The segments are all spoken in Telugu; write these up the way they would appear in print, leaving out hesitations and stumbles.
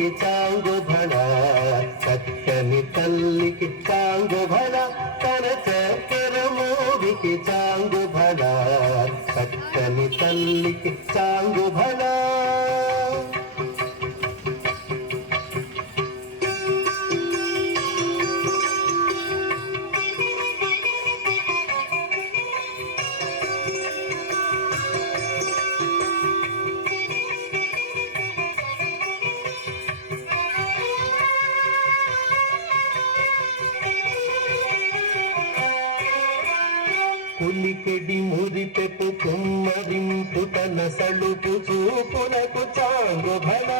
తల్లికి చాంగు భళ చక్కని తల్లికి చాంగు భళ తన చక్కెర మోవికి చాంగు భళ చక్కని తల్లికి చాంగు భళ పులికెడి మురిపెపు కుమ్మరింపు తన సలుపు చూపులకు చాంగు భళ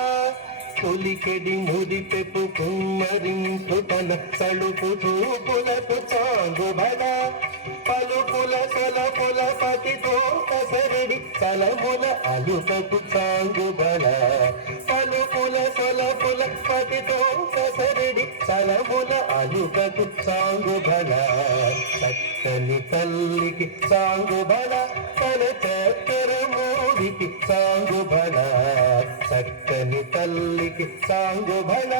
పులికెడి మురిపెపు కుమ్మరింపు తన సలుపు చూపులకు చాంగు భళ పలుపుల సలపుల పతితో కసరడి తలముల అలుపకు చాంగు భళ పలుపుల సలపుల పతితో కసరడి తలముల అలుపకు చాంగు భళ చక్కని తల్లికి చాంగు భళ తన చక్కెర మోవికి చాంగు భళ చక్కని తల్లికి చాంగు భళ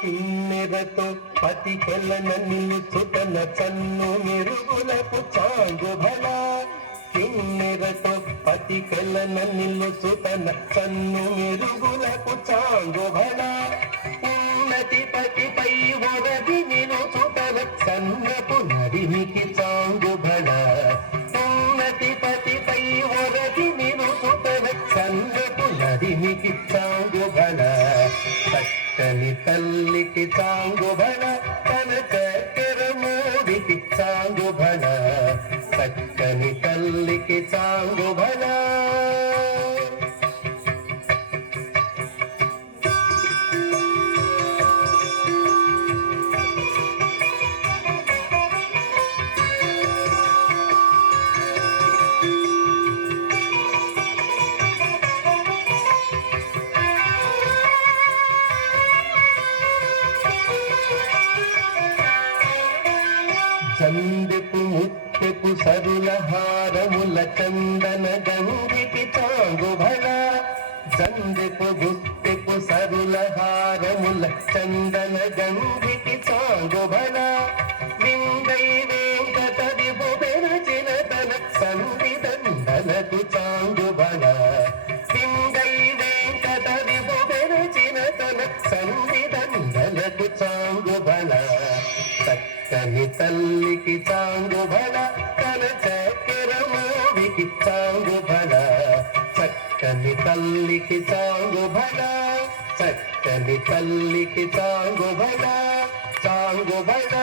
కిన్నెరతో పతికెలన నిలుచుటన చన్ను మెరుగులకు చాంగు భళ కిన్నెరతో పతికెలన నిలుచుటన చన్ను మెరుగులకు చాంగు భళ ఉన్నతి పతిపై ఒరగి నిలుచుటన సన్నపు నడిమికి చాంగు భళ ఉన్నతి పతిపై ఒరగి నిలుచుటన సన్నపు నడిమికి చాంగు భళ చక్కని తల్లికి చాంగు భళ తన చక్కెర మోవికి చాంగు భళ చక్కని తల్లికి చాంగు భళ చందెపు ముత్తెపు సరుల హారముల చందన గంగికి చాంగు భళ చందెపు గుత్తెపు సరుల హారముల చందన గంగికి చాంగు భళ విందై వెంకటది బుబెరచిన తన సంవిదండలకు చాంగు భళ విందై వెంకటది బుబెరచిన తన సంవిదండలకు చాంగు భళ చక్కని తల్లికి చాంగు భళ తన చక్కెర మోవికి చాంగు భళ చక్కని తల్లికి చాంగు భళ చక్కని తల్లికి చాంగు భళ చాంగు భళ